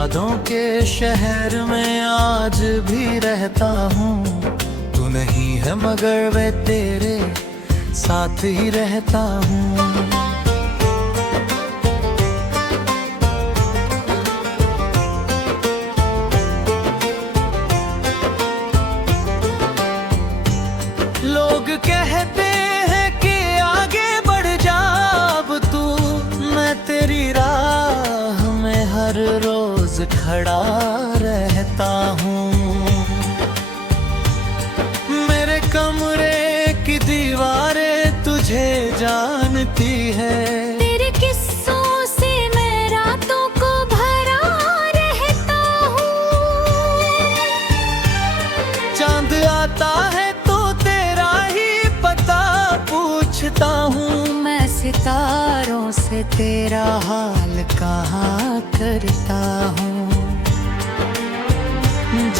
यादों के शहर में आज भी रहता हूँ। तू नहीं है मगर वे तेरे साथ ही रहता हूँ। लोग कहते हैं कि आगे बढ़ जा अब तू, मैं तेरी राह में हर रोज खड़ा रहता हूँ। मेरे कमरे की दीवारें तुझे जानती है, तेरे किस्सों से मैं रातों को भरा रहता हूँ। चांद आता है तो तेरा ही पता पूछता हूँ। मैं सितारों से तेरा हाल कहाँ करता हूँ।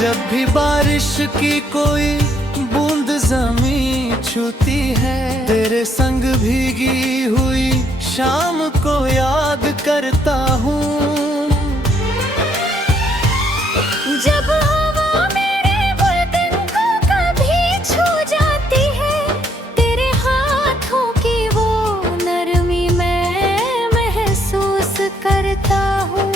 जब भी बारिश की कोई बूंद ज़मीं छूती है, तेरे संग भीगी हुई शाम को याद करता हूँ। जब हवा मेरे बदन को कभी छू जाती है, तेरे हाथों की वो नरमी मैं महसूस करता हूँ।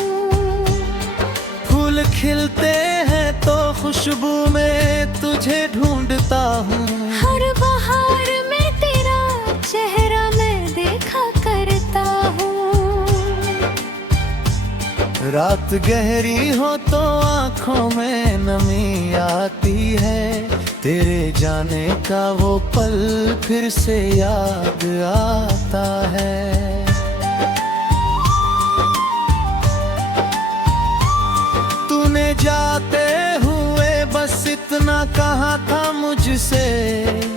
फूल खिलते हैं तो खुशबू में तुझे ढूंढता हूँ। हर बहार में तेरा चेहरा मैं देखा करता हूँ। रात गहरी हो तो आँखों में नमी आती है, तेरे जाने का वो पल फिर से याद आता है। तूने जाते हुए बस इतना कहा था मुझसे,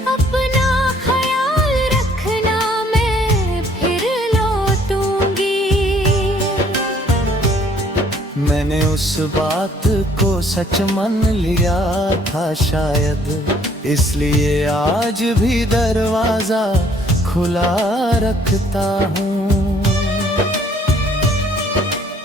अपना ख्याल रखना मैं फिर लौटूंगी। मैंने उस बात को सच मान लिया था शायद, इसलिए आज भी दरवाजा खुला रखता हूँ।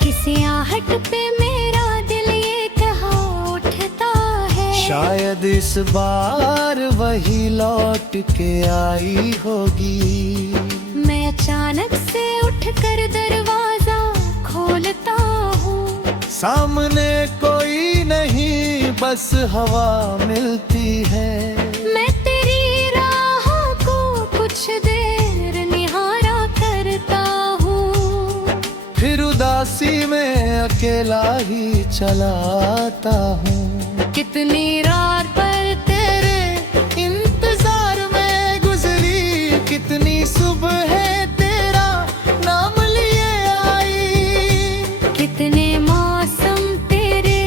किसी आहट पे मेरा दिल ये कहा उठता है, शायद इस बार वही लौट के आई होगी। मैं अचानक से उठकर दरवाजा खोलता हूँ। सामने कोई नहीं बस हवा मिलती है, मैं तेरी राहों को कुछ देर निहारा करता हूँ। फिर उदासी में अकेला ही चला आता हूँ। कितनी रात पर तेरे इंतजार में गुजरी, कितनी सुबह है तेरा नाम लिए आई। कितने मौसम तेरे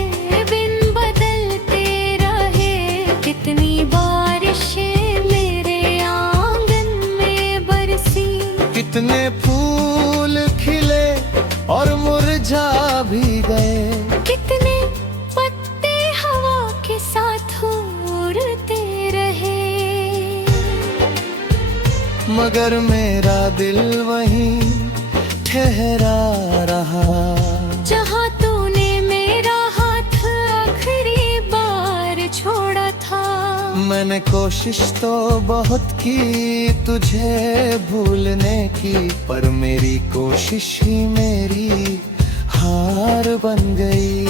बिन बदलते रहे, कितनी बारिशें मेरे आंगन में बरसी। कितने फूल खिले और मुरझा भी गए, कितने पत्ते हवा के साथ उड़ते रहे, मगर मेरा दिल वहीं ठहरा रहा। जहाँ तूने मेरा हाथ आखिरी बार छोड़ा था। मैंने कोशिश तो बहुत की तुझे भूलने की, पर मेरी कोशिश ही मेरी हार बन गई।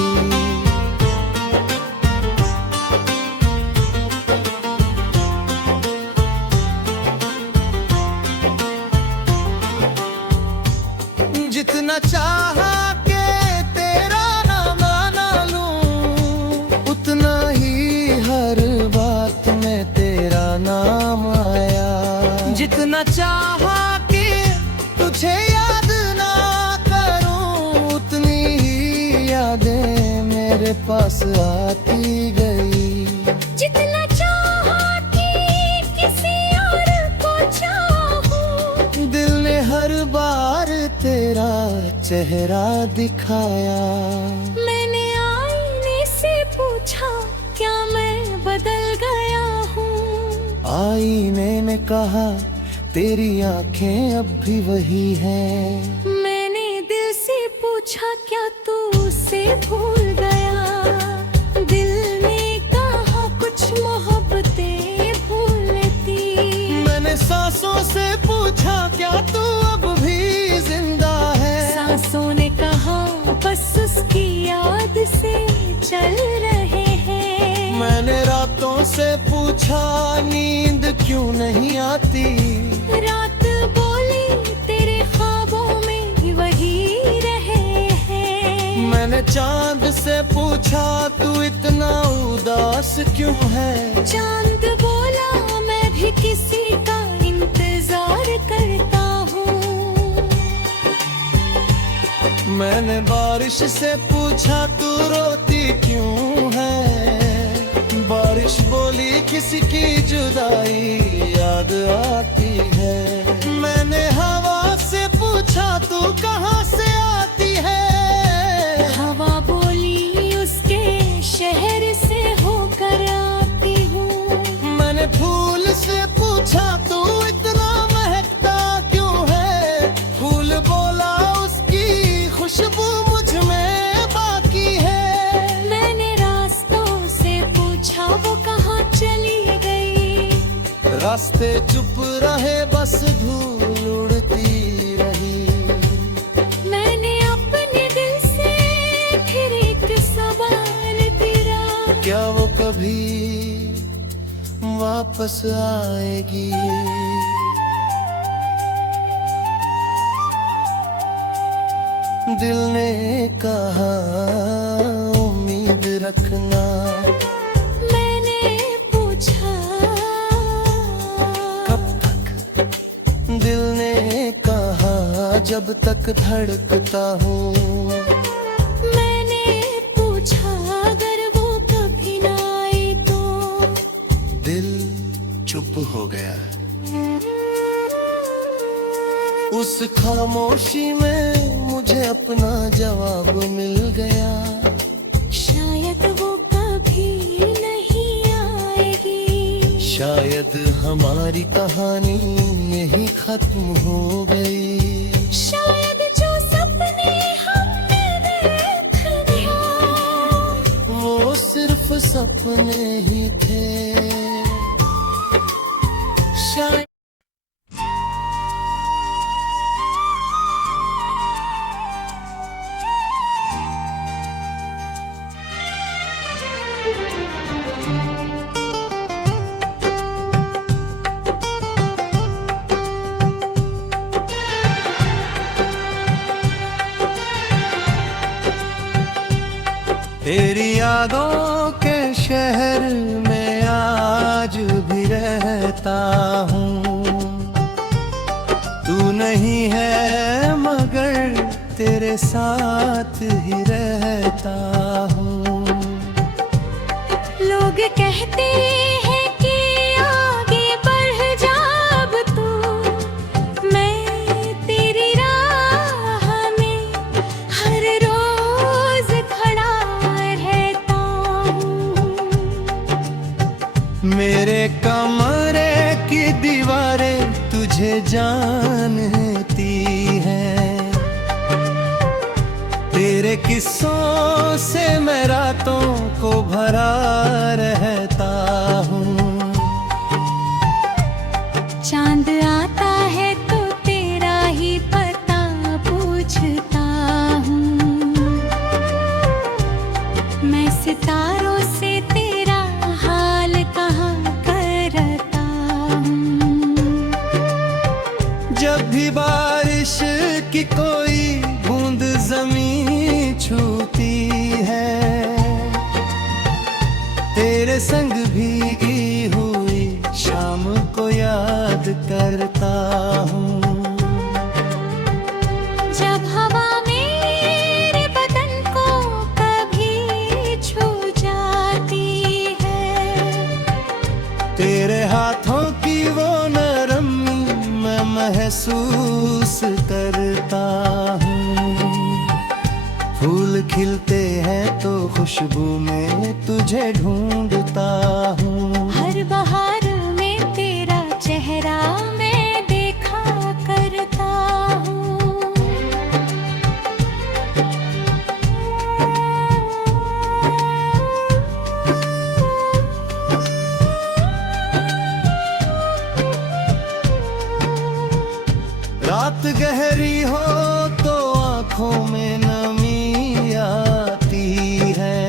जितना चाहा के तेरा नाम ना लूं, उतना ही हर बात में तेरा नाम आया। जितना चाहा कि तुझे याद ना करूं, उतनी ही यादें मेरे पास आती गई। जितना चाहा कि किसी और को चाहूं, दिल ने हर बार तेरा चेहरा दिखाया। मैंने आईने से पूछा क्या मैं बदल गया हूँ। आईने ने कहा तेरी आंखें अब भी वही हैं। मैंने दिल से पूछा क्या तू से भूल गया। दिल ने कहा कुछ मोहब्बतें भूलती। मैंने सांसों से पूछा क्या तू अब भी जिंदा है। सांसों ने कहा बस उसकी याद से चल रहे हैं। मैंने रातों से पूछा नींद क्यों नहीं आती। रात बोली तेरे ख्वाबों में वही रहे हैं। मैंने चांद से पूछा तू इतना उदास क्यों है। चांद बोला मैं भी किसी का इंतजार करता हूँ। मैंने बारिश से पूछा तू रोती क्यों है। बारिश बोली किसी की जुदाई याद आती है। मैंने हवा से पूछा तू कहाँ से आती है। हवा बोली उसके शहर से होकर आती हूँ। मैंने फूल से पूछा तू इतना महकता क्यों है। फूल बोला उसकी खुशबू मुझ में बाकी है। मैंने रास्तों से पूछा वो कहाँ चली गई। रास्ते चुप रहे बस धूल उड़ती रही। मैंने अपने दिल से फिर एक सवाल तेरा। क्या वो कभी वापस आएगी। दिल ने कहा उम्मीद रखना। मैंने पूछा कब तक। दिल ने कहा जब तक धड़कता हूँ। मैंने पूछा अगर वो कभी ना आए तो। दिल चुप हो गया। उस खामोशी में मुझे अपना जवाब मिल गया। शायद वो कभी नहीं आएगी। शायद हमारी कहानी यही खत्म हो गई। शायद जो सपने हमने देखे वो सिर्फ सपने ही थे। शायद तेरी यादों के शहर में आज भी रहता हूँ। तू नहीं है मगर तेरे साथ ही रहता हूँ। लोग कहते हैं कि आगे बढ़ जा अब तू। मैं तेरी राह में हर रोज खड़ा रहता हूँ। मेरे कमरे की दीवारें तुझे जानती हैं। तेरे किस्सों से मैं रातों को भरा रहता हूँ। चांद आता है तो तेरा ही पता पूछता हूँ। मैं सितारों से तेरा हाल कहाँ करता हूँ। जब भी बारिश की कोई बूंद जमीन छूती है। तेरे संग भीगी हुई शाम को याद करता हूँ। जब हवा मेरे बदन को कभी छू जाती है। तेरे हाथों की वो नरमी मैं महसूस करता हूँ। फूल खिलते हैं तो खुशबू में तुझे ढूंढता हूँ। हर बहार में तेरा चेहरा मैं देखा करता हूँ। रात गहरी हो तो आंखों में नमी आती है,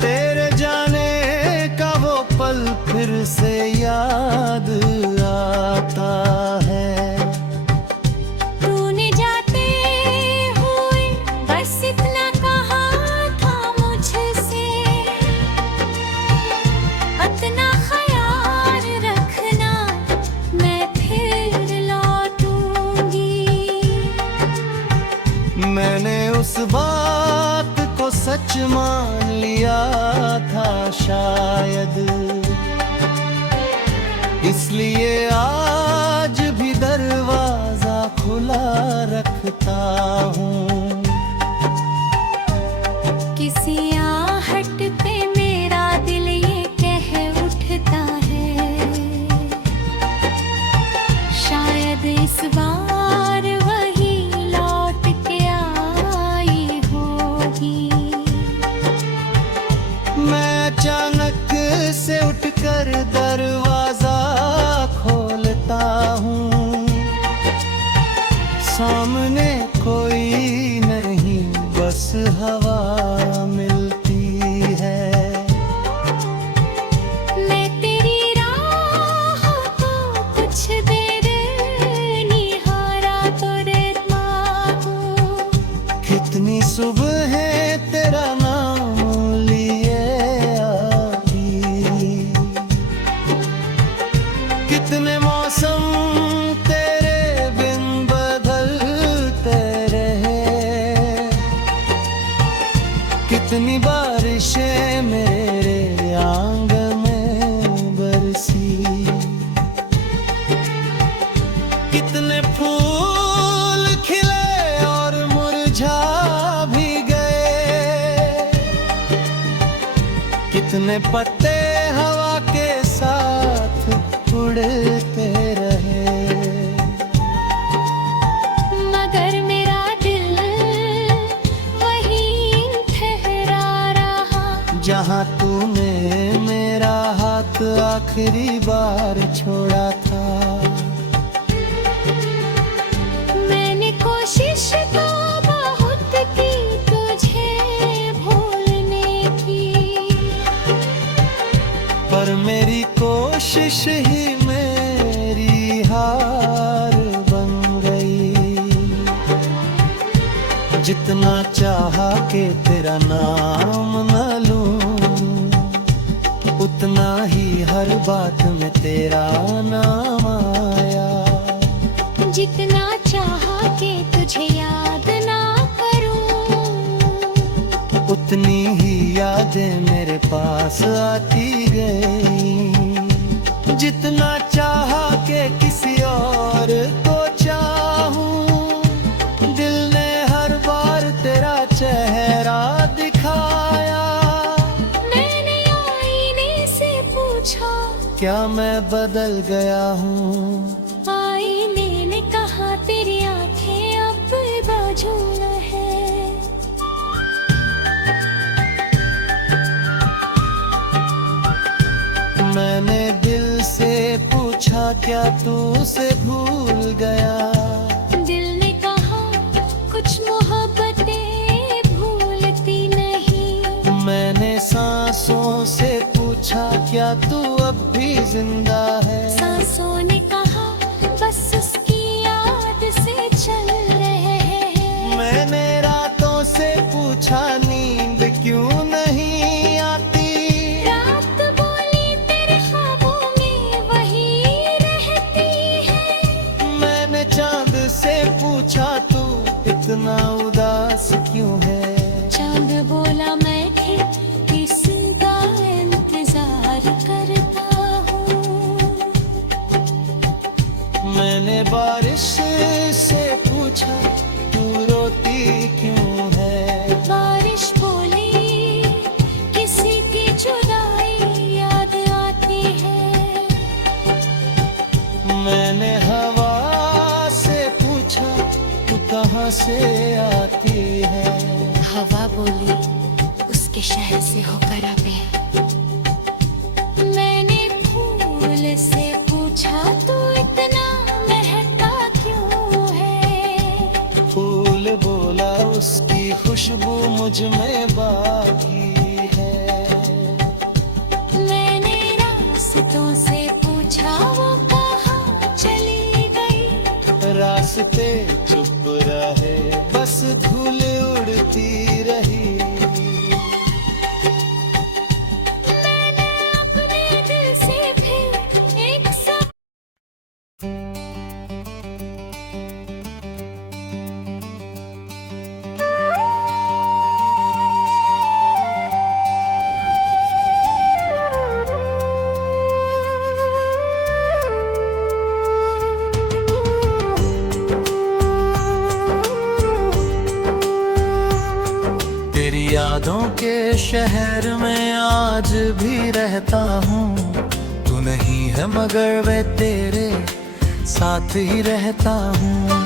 तेरे जाने का वो पल फिर से याद आता है। तूने जाते हुए बस इतना कहा था मुझसे, अपना ख्याल रखना मैं फिर लौटूंगी। मैंने उस बात को सच मान लिया था शायद, इसलिए आज भी दरवाजा खुला रखता हूँ। किसी आहट पे मेरा दिल ये कह उठता है, शायद इस बार वही लौट के आई होगी। मैं अचानक से उठकर दरवाजा खोलता हूँ, सामने कोई नहीं बस हवा मिलती है। मैं तेरी राह को कुछ देर निहारा तो रहता हूँ। कितनी सुबह है तेरा नाम लिए आती, कितने मौसम तेरे बिन बदलते रहे, कितनी बारिशें मेरे आंगन में बरसी, कितने फूल खिले और मुरझा भी गए, कितने पत्ते हवा के साथ उड़ते रहे। मगर मेरा दिल वहीं ठहरा रहा, जहाँ तूने मेरा हाथ आखिरी बार छोड़ा था। मैंने कोशिश तो बहुत की तुझे भूलने की, पर मेरी कोशिश ही मेरी हार बन गई। जितना चाहा कि तेरा नाम न लूं, उतना ही हर बात में तेरा नाम आया। जितना चाहा कि तुझे याद ना करूं, उतनी ही यादें मेरे पास आती गई। जितना चाहा कि किसी और को चाहूं, दिल ने हर बार तेरा चेहरा दिखाया। मैंने आईने से पूछा, क्या मैं बदल गया हूँ? आईने ने कहा तेरी आंखें अब बाजूल है। मैंने दिल से पूछा, क्या तू उसे भूल गया? दिल ने कहा कुछ मोहब्बतें भूलती नहीं। मैंने सांसों से पूछा, क्या तू अब भी जिंदा है? सांसों ने कहा बस उसकी याद से चल रहे हैं। मैंने रातों से पूछा, नींद क्यों नहीं आती? रात बोली तेरे ख्वाबों में वही रहती है। मैंने चांद से पूछा, तू इतना उदास क्यों है? चांद बोला मैं किसका इंतजार करता हूँ। मैंने बारिश से पूछा, तू रोती क्यों है? बारिश बोली किसी की जुदाई याद आती है। मैंने हवा से पूछा, तू कहाँ से आती है? हवा बोली उसके शहर से होकर आवे। मैंने फूल से पूछा, तू इतना महक मुझ में बाकी है। मैंने रास्तों से पूछा वो कहाँ चली गई। रास्ते चुप रहे, बस धूल उड़ती रही। मैंने अपने दिल से फिर एक तेरी यादों के शहर में आज भी रहता हूँ। तू नहीं है मगर मैं तेरे साथ ही रहता हूँ।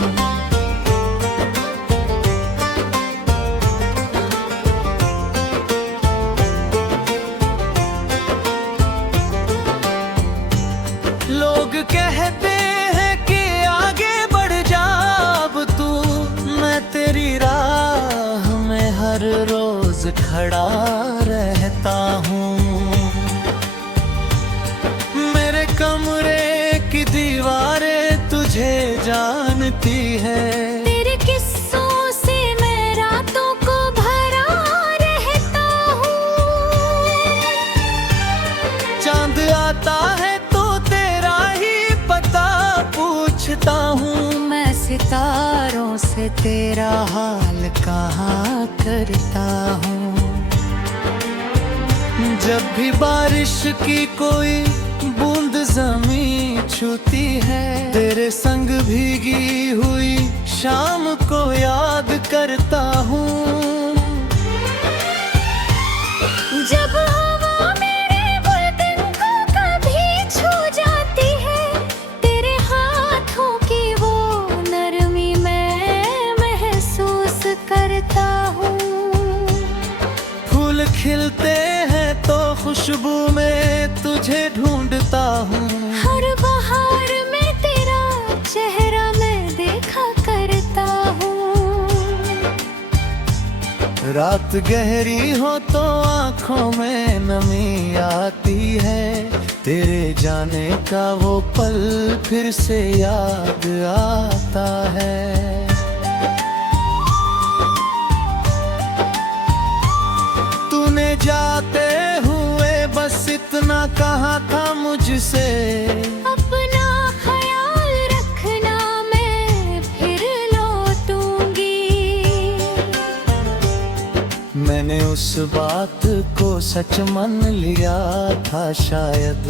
लोग कहते हैं कि आगे बढ़ जा अब तू, मैं तेरी राह में हर रोज खड़ा रहता हूँ। मेरे कमरे की दीवारें तुझे जानती है। तेरे किस्सों से मैं रातों को भरा रहता हूँ। चांद आता है तो तेरा ही पता पूछता हूँ। मैं सितारों से तेरा हाल कहाँ करता हूँ। जब भी बारिश की कोई बूंद जमीन छूती है, तेरे संग भीगी हुई शाम को याद करता हूँ। जब हवा मेरे बुलबुल को कभी छू जाती है, तेरे हाथों की वो नरमी मैं महसूस करता हूँ। फूल खिलते हैं तो खुशबू में तुझे ढूंढता हूँ। हर बहार में तेरा चेहरा मैं देखा करता हूँ। रात गहरी हो तो आंखों में नमी आती है, तेरे जाने का वो पल फिर से याद आता है। तूने जाते हुए बस इतना कहा था मुझसे, अपना ख्याल रखना मैं फिर लौटूंगी। मैंने उस बात को सच मान लिया था शायद,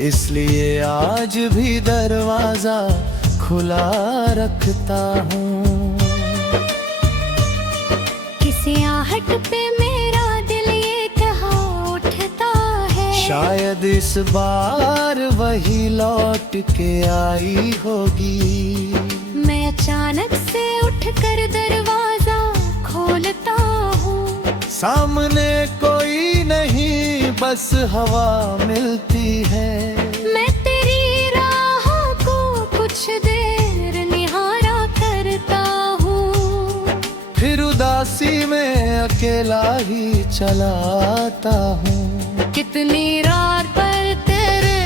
इसलिए आज भी दरवाजा खुला रखता हूँ। किसी आहट पे मेरा दिल ये कहा उठता है, शायद इस बार वही लौट के आई होगी। मैं अचानक से उठकर दरवाजा खोलता हूँ। सामने कोई नहीं बस हवा मिलती है। मैं तेरी राहों को कुछ देर निहारा करता हूँ। फिर उदासी में अकेला ही चला आता हूँ। कितनी रात पर तेरे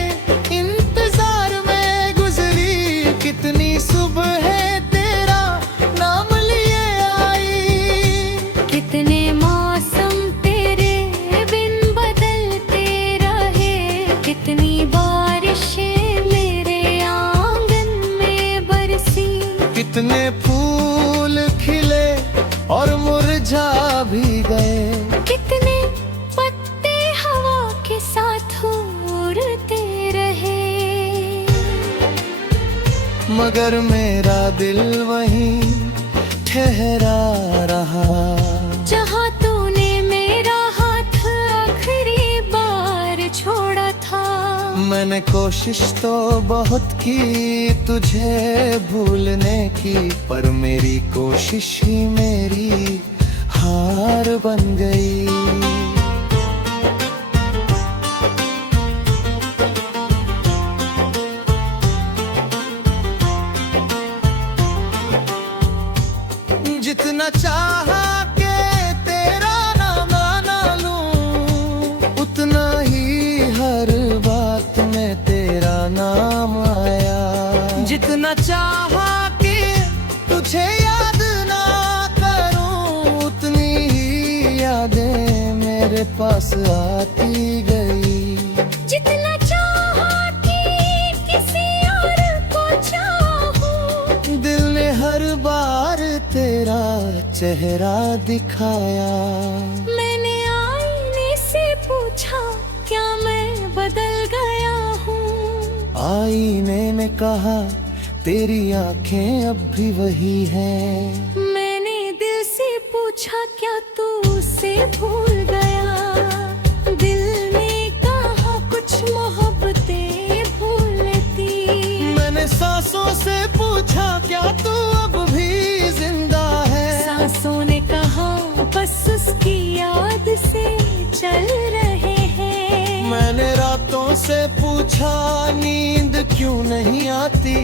इंतजार में गुजरी, कितनी सुबह तेरा नाम लिए आई। कितने मौसम तेरे बिन बदलते रहे, कितनी बारिशें मेरे आंगन में बरसी। कितने फूल खिले और मुरझा भी गए, कितने पत्ते हवा के साथ उड़ते रहे। मगर मेरा दिल वहीं ठहरा रहा, जहाँ तूने मेरा हाथ आखिरी बार छोड़ा था। मैंने कोशिश तो बहुत की तुझे भूलने की, पर मेरी कोशिश ही मेरी हार बन गई। जितना चाहा के तेरा नाम आया। जितना चाहा कि तुझे याद ना करूं, उतनी ही यादें मेरे पास आती गई। जितना चाहा कि किसी और को चाहूं, दिल ने हर बार तेरा चेहरा दिखाया। मैंने आईने से पूछा क्या मैं बदल गया हूँ। आईने ने कहा तेरी आंखें अब भी वही हैं। मैंने दिल से पूछा क्या तू उसे भूल गया। दिल ने कहा कुछ मोहब्बतें भूलती। मैंने सांसों से पूछा क्या तू अब भी जिंदा है। सांसों ने कहा बस उसकी याद से चल रहे हैं। मैंने रातों से पूछा नींद क्यों नहीं आती।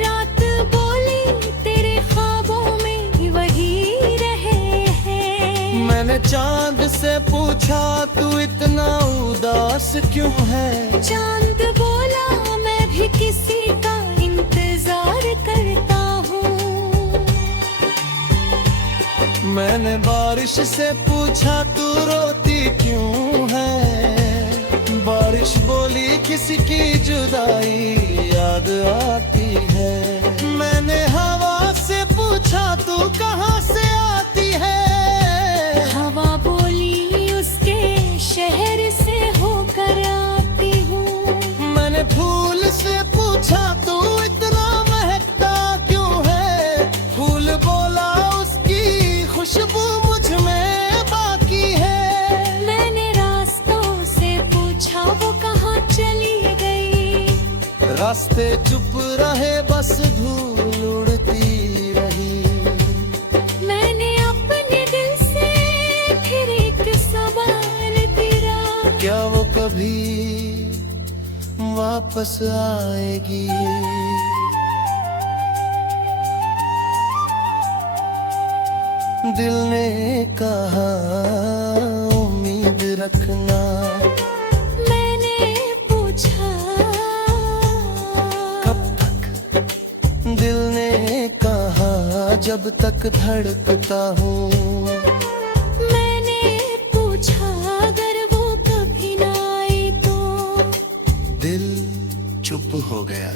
रात बोली तेरे ख्वाबों में वही रहे हैं। मैंने चांद से पूछा तू इतना उदास क्यों है। चांद बोला मैं भी किसी का इंतजार करता हूँ। मैंने बारिश से पूछा तू रोती क्यों है। बारिश बोली किसी की जुदाई याद आती है। मैंने हवा से पूछा तू कहाँ से आती है। हवा बोली उसके शहर से होकर आती हूँ। मैंने फूल से पूछा तू इतना महकता क्यों है। फूल बोला उसकी खुशबू मुझ में बाकी है। मैंने रास्तों से पूछा वो कहाँ चली गई। रास्ते चुप रहे बस धूल उड़ती रही। मैंने अपने दिल से फिर एक सवाल तेरा। क्या वो कभी वापस आएगी। दिल ने कहा उम्मीद रखना। मैंने पूछा कब तक। दिल ने कहा जब तक धड़कता हूँ। मैंने पूछा अगर वो कभी ना आई तो। दिल चुप हो गया।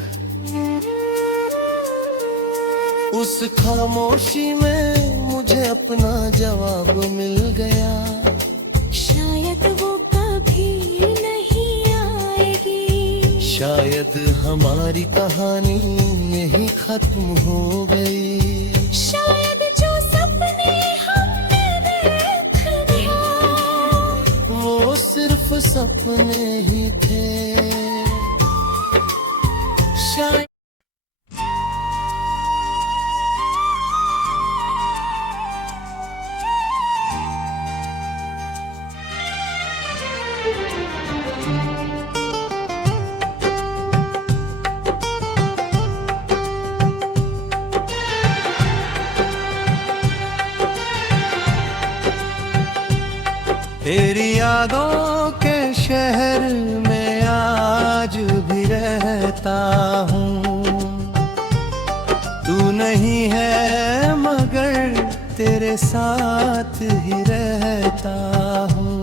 उस खामोशी में मुझे अपना जवाब मिल गया। शायद वो कभी नहीं आएगी। शायद हमारी कहानी यही खत्म हो गई। शायद जो सपने हमने देखे वो सिर्फ सपने ही थे। शायद तेरी यादों के शहर में आज भी रहता हूँ। तू नहीं है मगर तेरे साथ ही रहता हूँ।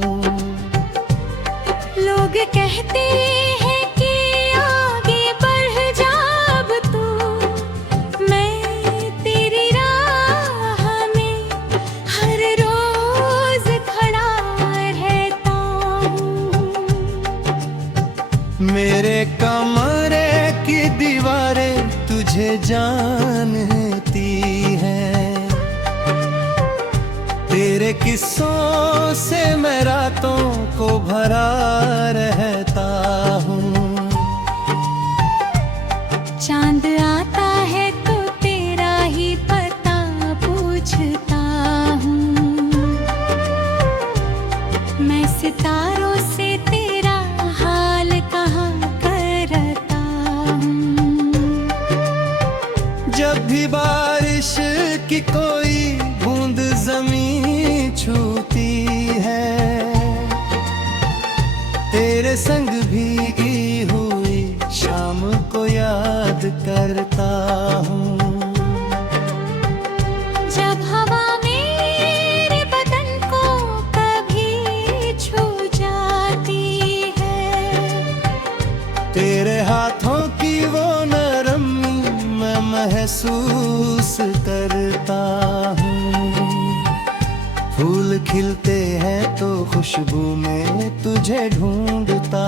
लोग कहते हैं कि आगे बढ़ जा अब तू। मैं तेरी राह में हर रोज खड़ा रहता हूँ। मेरे कमरे की दीवारें तुझे जानती हैं। तेरे किस्सों से मैं रातों को भरा रहता हूँ। चांद आता है तो तेरा ही पता पूछता हूँ। मैं सितारों से तेरा हाल कहाँ करता हूँ। जब भी बारिश की कोई बूंद जमीन छूती है, तेरे संग भीगी हुई शाम याद करता हूँ। जब हवा मेरे बदन को कभी छू जाती है, तेरे हाथों की वो नरमी मैं महसूस करता हूँ। फूल खिलते हैं तो खुशबू में तुझे ढूंढता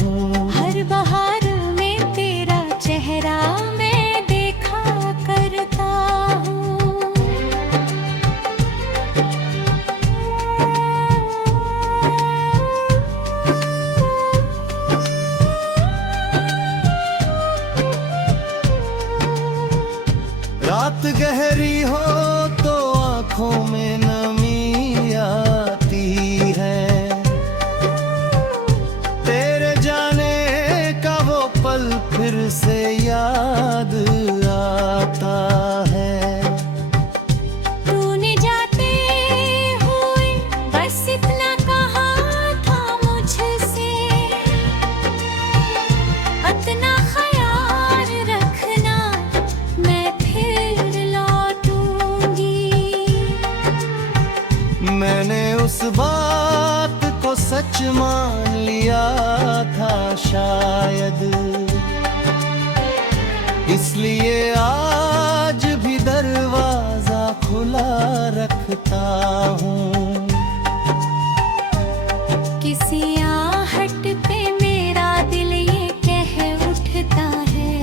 हूँ। हर बहार में तेरा चेहरा मैं देखा करता हूँ। रात गहरी हो तो आँखों में नमी आती है, तेरे जाने का वो पल फिर से याद आता है। तूने जाते हुए बस इतना कहा था मुझसे, अपना ख्याल रखना मैं फिर लौटूंगी। मैंने उस बात को सच मान लिया था शायद, इसलिए आज भी दरवाजा खुला रखता हूँ। किसी आहट पे मेरा दिल ये कह उठता है,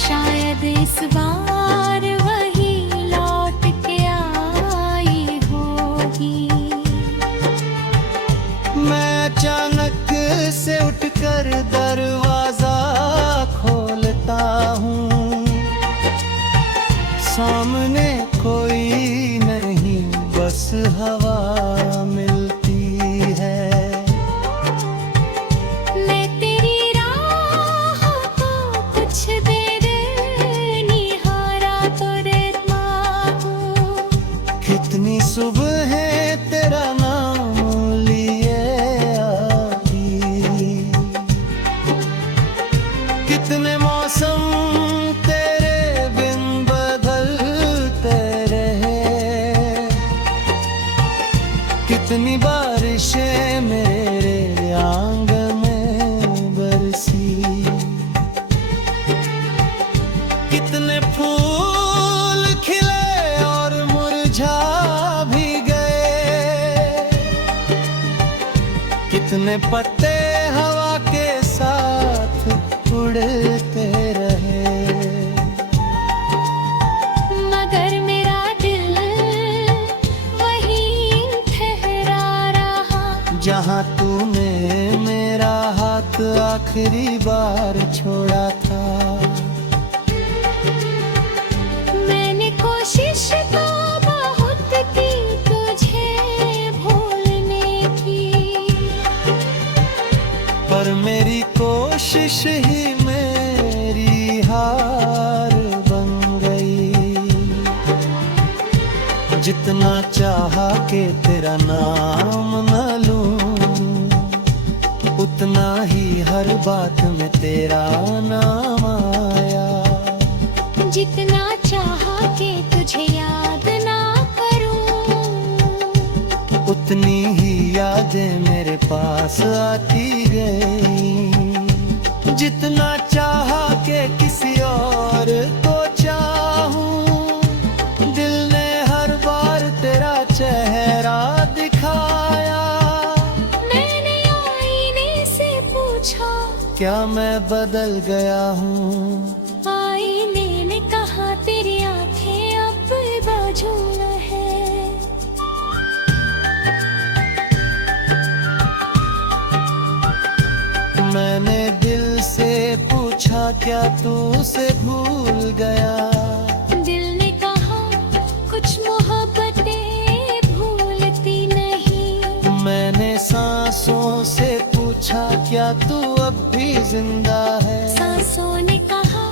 शायद इस बार वही लौट के आई होगी। मैं अचानक से उठकर दरवाजा खोलता हूँ, सामने कोई नहीं बस हवा मिलती है। मैं तेरी राह को कुछ देर निहारा तो रहता हूँ। कितनी सुबह है तेरा नाम लिए आती, कितने मौसम तेरे बिन बदलते रहे, कितनी बारिशें मेरे आंगन में बरसी, कितने फूल खिले और मुरझा भी गए, कितने पत्ते हवा के साथ उड़ते रहे। मगर मेरा दिल वहीं ठहरा रहा, जहाँ तूने मेरा हाथ आखिरी बार छोड़ा था। मैंने कोशिश तो बहुत की तुझे भूलने की, पर मेरी कोशिश ही मेरी हार बन गई। जितना चाहा कि तेरा नाम न लूं, उतना ही हर बात में तेरा नाम आया। जितना चाहा कि तुझे याद ना करूं, उतनी ही यादें मेरे पास आती गई। जितना चाहा कि किसी और को चाहूं, दिल ने हर बार तेरा चेहरा दिखाया। मैंने आईने से पूछा, क्या मैं बदल गया हूँ? आईने ने कहा तेरी आंखें अब बाजूल है। मैंने दिल से पूछा क्या तू उसे भूल गया? दिल ने कहा कुछ मोहब्बतें भूलती नहीं। मैंने सांसों से पूछा क्या तू अब भी जिंदा है? सांसों ने कहा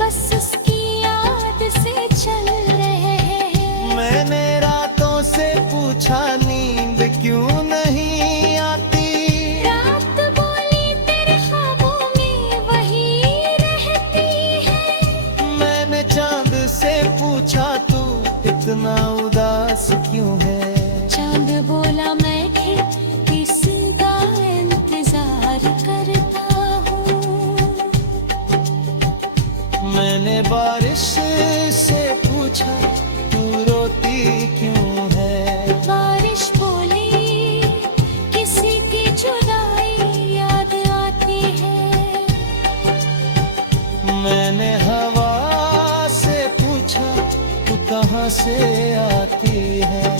बस उसकी याद से चल रहे हैं। मैंने रातों से पूछा नींद क्यों नहीं आती? रात बोली तेरे ख्वाबों में वही बारिश से पूछा तू रोती क्यों है। बारिश बोली किसी की जुदाई याद आती है। मैंने हवा से पूछा तू कहाँ से आती है।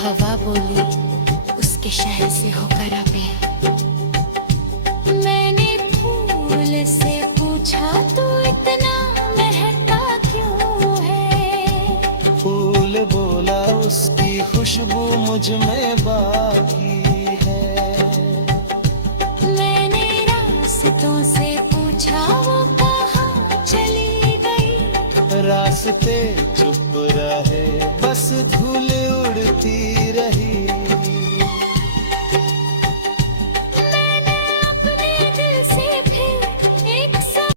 हवा बोली उसके शहर से होकर आते हैं। मैंने फूल से पूछा तू इतना महकता क्यों है। फूल बोला उसकी खुशबू मुझ में बाकी है। मैंने रास्तों से पूछा वो कहाँ चली गई। रास्ते चुप रहे बस धूल उड़ती रही।